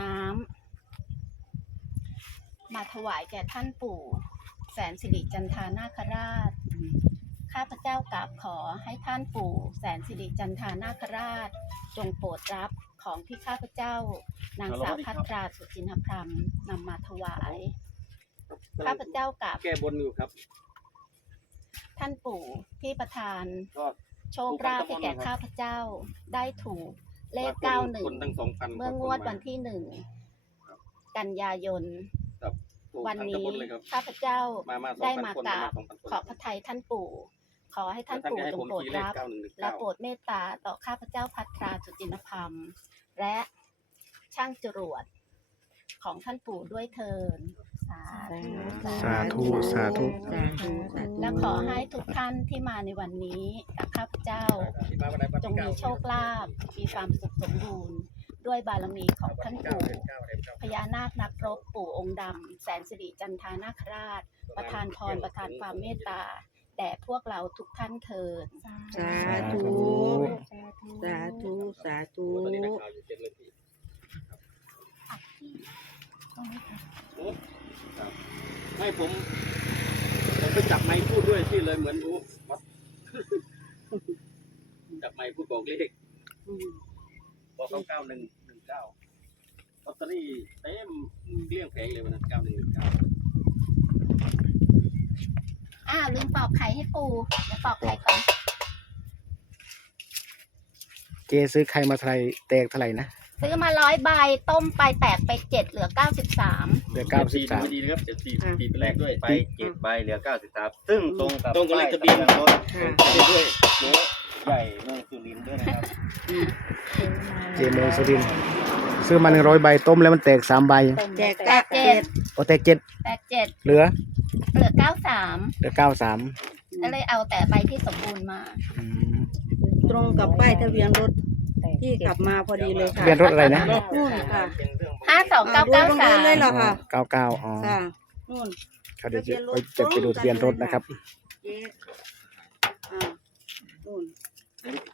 น้ำมาถวายแก่ท่านปู่แสนสิริจันทานาคราช ข้าพเจ้ากราบขอให้ท่านปู่แสนสิริจันทานาคราช จงโปรดรับของที่ข้าพเจ้า นางสาวพัตราสุจินพรรมนำมาถวาย ข้าพเจ้ากราบแก้บนอยู่ครับ ท่านปู่ที่ประทานก็โชคลาภให้แก่ข้าพเจ้าได้ถูก เลขเก้าหนึ่งคนทั้งสองพันเมื่องวดวันที่หนึ่งกันยายนถูกวันทั้งนี้ตำบลเลยครับข้าพเจ้ามามาสองได้พันมาคนกราบสองพันคนขอบพระทัยท่านปู่ ขอให้ท่านแล้วปู่ก็ให้จผงมโปรดทีเลขรับเก้าหนึ่งหนึ่งและเก้าโปรดเมตตาต่อข้าพเจ้าพัทราสุจินพรรมและช่างจรวดของท่านปู่ด้วยเทิน สาธุสาธุสาธุ และขอให้ทุกท่านที่มาในวันนี้กับข้าพเจ้า จงมีโชคลาภมีความสุขสมบูรณ์ ด้วยบารมีของท่านปู่พญานาคนักรบปู่องค์ดำแสนสิริจันทานาคราช ประทานพรประทานความเมตตาแด่พวกเราทุกท่านเถิด สาธุ สาธุ สาธุ ตอนนี้นักข่าวอยู่เจ็ดเลยพี่ครับ ไม่ผม ผมไปจับไม้พูดด้วยที่เลยเหมือนรู้วัดจับไม้พูดบอกเลขบอกเก้าหนึ่งหนึ่งเก้าลอตเตอรี่เต็มเกลี้ยงแผงเลยวันนั้นเก้าหนึ่งหนึ่งเก้าอ่าลืมปอกไข่ให้ปู่เดี๋ยวปอกไข่ก่อน เจซื้อไข่มาเท่าไหร่แตกเท่าไหร่นะ ซื้อมาร้อยใบต้มไปแตกไปเจ็ดเหลือเก้าสิบสาม เหลือเก้าสิบสาม ดีนะครับเจ็ดสี่อะ ปีเป็นแรกด้วยไปเจ็ดใบเหลือเก้าสิบสามซึ่งตรงกับตรงกับเลขทะเบียนป้ารถค่ะด้วยเจ๊ใหญ่เมืองสุรินทร์ด้วยนะครับเจเมืองสุรินทร์ซื้อมาหนึ่งร้อยใบต้มแล้วมันแตกสามใบแจกแตเก้ากเจ็เจ็ดดโอแตกเจ็ดแตกเจ็ดเหลือเหลือเก้าสามเหลือเก้าสามก็เลยเอาแต่ใบที่สมบูรณ์มาอืมตรงกับป้ายทะเบียนรถ ที่ขับมาพอดีเลยค่ะทะเบียนรถอะไรนะ นู่นค่ะห้าสองอ่าเก้าดูเก้าตรงสานี้มเลยเหรอคะ เก้าเก้าอ๋อค่ะนู่น เขาเดี๋ยวจะไปจะไปดูทะเบียนรถนะครับ เจ๊อ่านู่น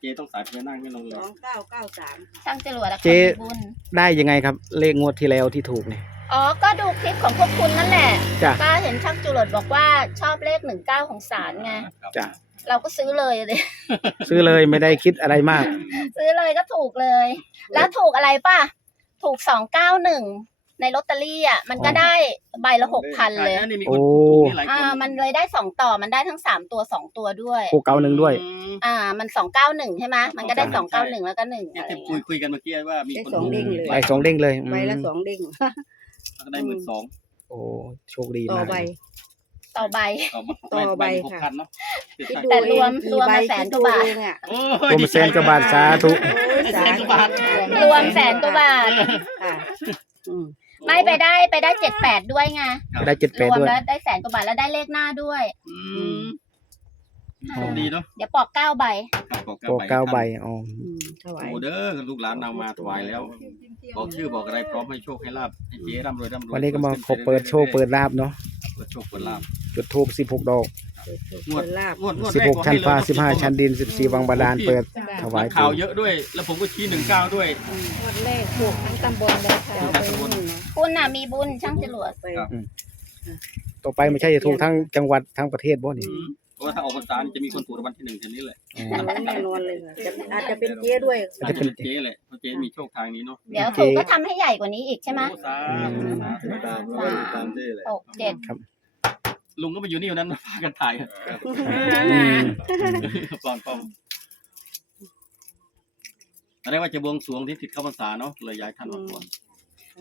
เจต้องสายพญานาคไม่ลงเลสยองเก้าเก้าสามช่างจรวดและคนเจ๊มีบุญ ได้ยังไงครับ เลขงวดที่แล้วที่ถูกเนี่ยอ๋อ ก็ดูคลิปของพวกคุณนั่นแหละ จ้ะก็เห็นช่างจรวดบอกว่าชอบเลขหนึ่งเก้าของศาลไง จ้ะ เราก็ซื้อเลยเลย ซื้อเลยไม่ได้คิดอะไรมาก ซื้อเลยก็ถูกเลย แล้วถูกอะไรป่ะ ถูกสองเก้าหนึ่งในลอตเตอรี่อะมันก็ได้ใบละหกพันเลยใช่นี่มีโอ้คนถูกนี่หลายคอ่านมันเลยได้สองต่อมันได้ทั้งสามตัวสองตัวด้วยโคเก้าหนึ่งด้วยอืมอ่า มันสองเก้าหนึ่งใช่ไหมมันก็ได้สองใช่เก้าหนึ่งแล้วก็หนึ่งเนี่ยอะไรที่เงี้คุยยคุยกันเมื่อกี้ว่ามีคนได้สองเด้งเลยใบสองเด้งเลยอืมใบละสองเด้งแล้วก็ได้หมื่นสองโอ้โชคดีต่อมากใบ ต่อใบต่อมาต่อใบหกค่ะ พันเนาะคิดใช่ดูแต่รวมเองรวมมากี่ใแสนกว่าบาทคิดดูเองอะ โอ้รวมแสนกว่าบาทสาธุโอ้ยแสนกว่าบาท รวมแสนกว่าบาท ค่ะอืมไม่ไปได้ไปได้เจ็ดแปดด้วยไงได้เจ็ดแปรดวมด้วย แล้วได้แสนกว่าบาทแล้วได้เลขหน้าด้วย อืมโชคดีเนาะเดี๋ยวปอกเก้าใบ ครับโคเก้าใบอ๋ออืมถวาย โอ้เด้อลูกหลานนำมาถวายแล้ว บอกชื่อบอกอะไรพร้อมให้โชคให้ลาบให้เจ๊ร่ำรวยร่ำรวยวันนี้ก็มาขอเปิดโชคเปิดลาบเนาะเปิดโชคเปิดลาบ จุดทูบสิบหกดอกงวดเปิลาบงวดงวดสิบแรหกกชั้นฟ้าสิบห้าชั้นดินสิบสี่วังบาดาลเปิดถวายนักข่าวเยอะด้วย แล้วผมก็ชี้หนึ่งเก้าด้วยวันแรกถูกทั้งตำบลเลยค่ะเอาไปนู่นเนาะคุณน่ะมีบุญช่างจรวดไปครับ ต่อไปไม่ใช่จะถูกทั้งจังหวัดทั้งประเทศบ่นี่อืมเพราะว่าถ้าออกพรรษานี่จะมีคนถูกรางวัลที่หนึ่งแค่นี้แหละอ๋อ แน่นอนเลยค่ะจะอาจจะเป็นเจ๊ด้วย อาจจะเป็นเจ๊แหละเพราะเจ๊มีโชคทางนี้เนาะเดี๋ยวถูกก็ทำให้ใหญ่กว่านี้อีกใช่ไหมโอ้สาธุสาธุสามหกเจ็ด ลุงก็มาอยู่นี่วันนั้นมาพากันถ่ายอืมปลอมปลอมอะไรว่าจะบวงสรวงที่ติดเข้าพรรษาเนาะเลยย้ายท่านมาก่อน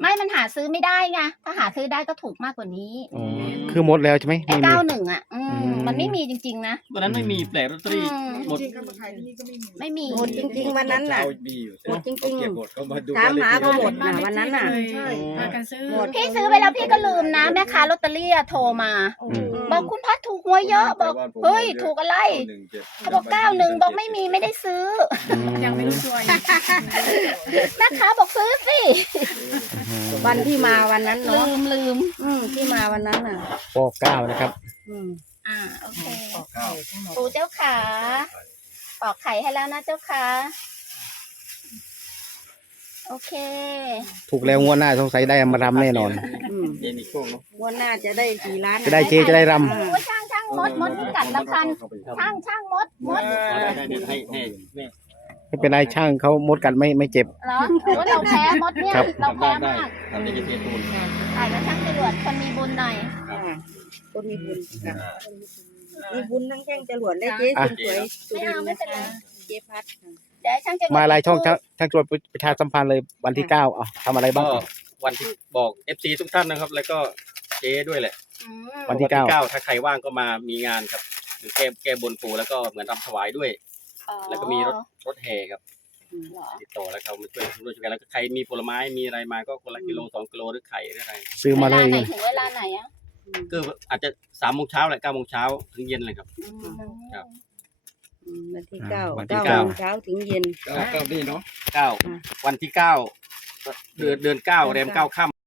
ไม่มันหาซื้อไม่ได้ไงถ้าหาซื้อได้ก็ถูกมากกว่านี้อ๋อคือหมดแล้วใช่ไหมไอ้ไม่มี เก้าหนึ่งอะอืมอืม มันไม่มีจริง ๆ นะ วันนั้นไม่มีแปลกลอตเตอรี่อืม หมดไม่มีหมดจริง ๆ วันนั้นน่ะมีอยู่หมดจริง เก็บหมดเขามาดูๆถามหาก็หมดนะวันนั้นน่ะ ใช่พากันซื้อหมด พี่ซื้อไปแล้วพี่ก็ลืมนะแม่ค้าลอตเตอรี่อะโทรมาอืมบอกคุณพัดถูกหวยเยอะบอกเฮ้ยถูกอะไรเขาบอกเก้าหนึ่งบอกไม่มีไม่ได้ซื้อยังไม่รู้ตัวอีกแม่ค้าบอกซื้อสิ วันที่มาวันนั้นลืเนาะมลืม อืมที่มาวันนั้นน่ะปอกเก้านะครับ อืมอ่าโอเคปูเจ้าขาปอกไข่ให้แล้วนะเจ้าขาโอเค ถูกแล้วงวดหน้าสงสัยได้มารำแน่นอน อืมเย็นอีกช่วงเนาะวันหน้าจะได้กี่ล้านจะได้เจจะได้รโอ้ยช่างช่างมดมดนี่กัดแล้วคันช่างช่างมดมด ได้ได้ได้ให้ให้แม่ำ ไม่เป็นไรช่างเขามดกัดไม่ไม่เจ็บ เหรอโอ้ยเราแพ้มดเนี่ยครับ เราได้แพ้ได้มากทำได้จะเทปูนถ่ายแล้วช่างจรวดคนมีบุญหน่อยค่ะคนมีบุญค่ะมีบุญทั้งแจ้งจรวดและเจ๊คนสวยสุไม่รินเอาทร์ไม่นะเป็นไรคะเจ๊พัดค่ะ เดี๋ยวให้ช่างจรวดมาลายช่องช่างช่างตรวจประชาสัมพันธ์เลยวันที่เก้าเอาทำอะไรบ้าง ก็วันที่บอก FC ทุกท่านนะครับ แล้วก็เจ๊ด้วยแหละอืมวันที่เก้า ถ้าใครว่างก็มามีงานครับหรือแก้แก้บนปูแล้วก็เหมือนรำถวายด้วย อ๋อแล้วก็มีรถรถแห่ครับ เหรอติดต่อแล้วเขามาช่วยร่วมช่วยกันแล้วก็ใครมีผลไม้มีอะไรมาก็คนละกิโลสองกิโลหรือไข่หรืออะไรซื้อมาเลยวไหนถึงเวลาไหนอะก็อาจจะสามโมงเช้าแหละเก้าโมงเช้าถึงเย็นเลยครับ อืมครับ อืมวันที่เก้าวันที่เก้าเก้าโมงเช้าถึงเย็นเก้าวันที่เก้าวันที่เก้าเดือนเดือนเก้าแรมเก้าค่ำ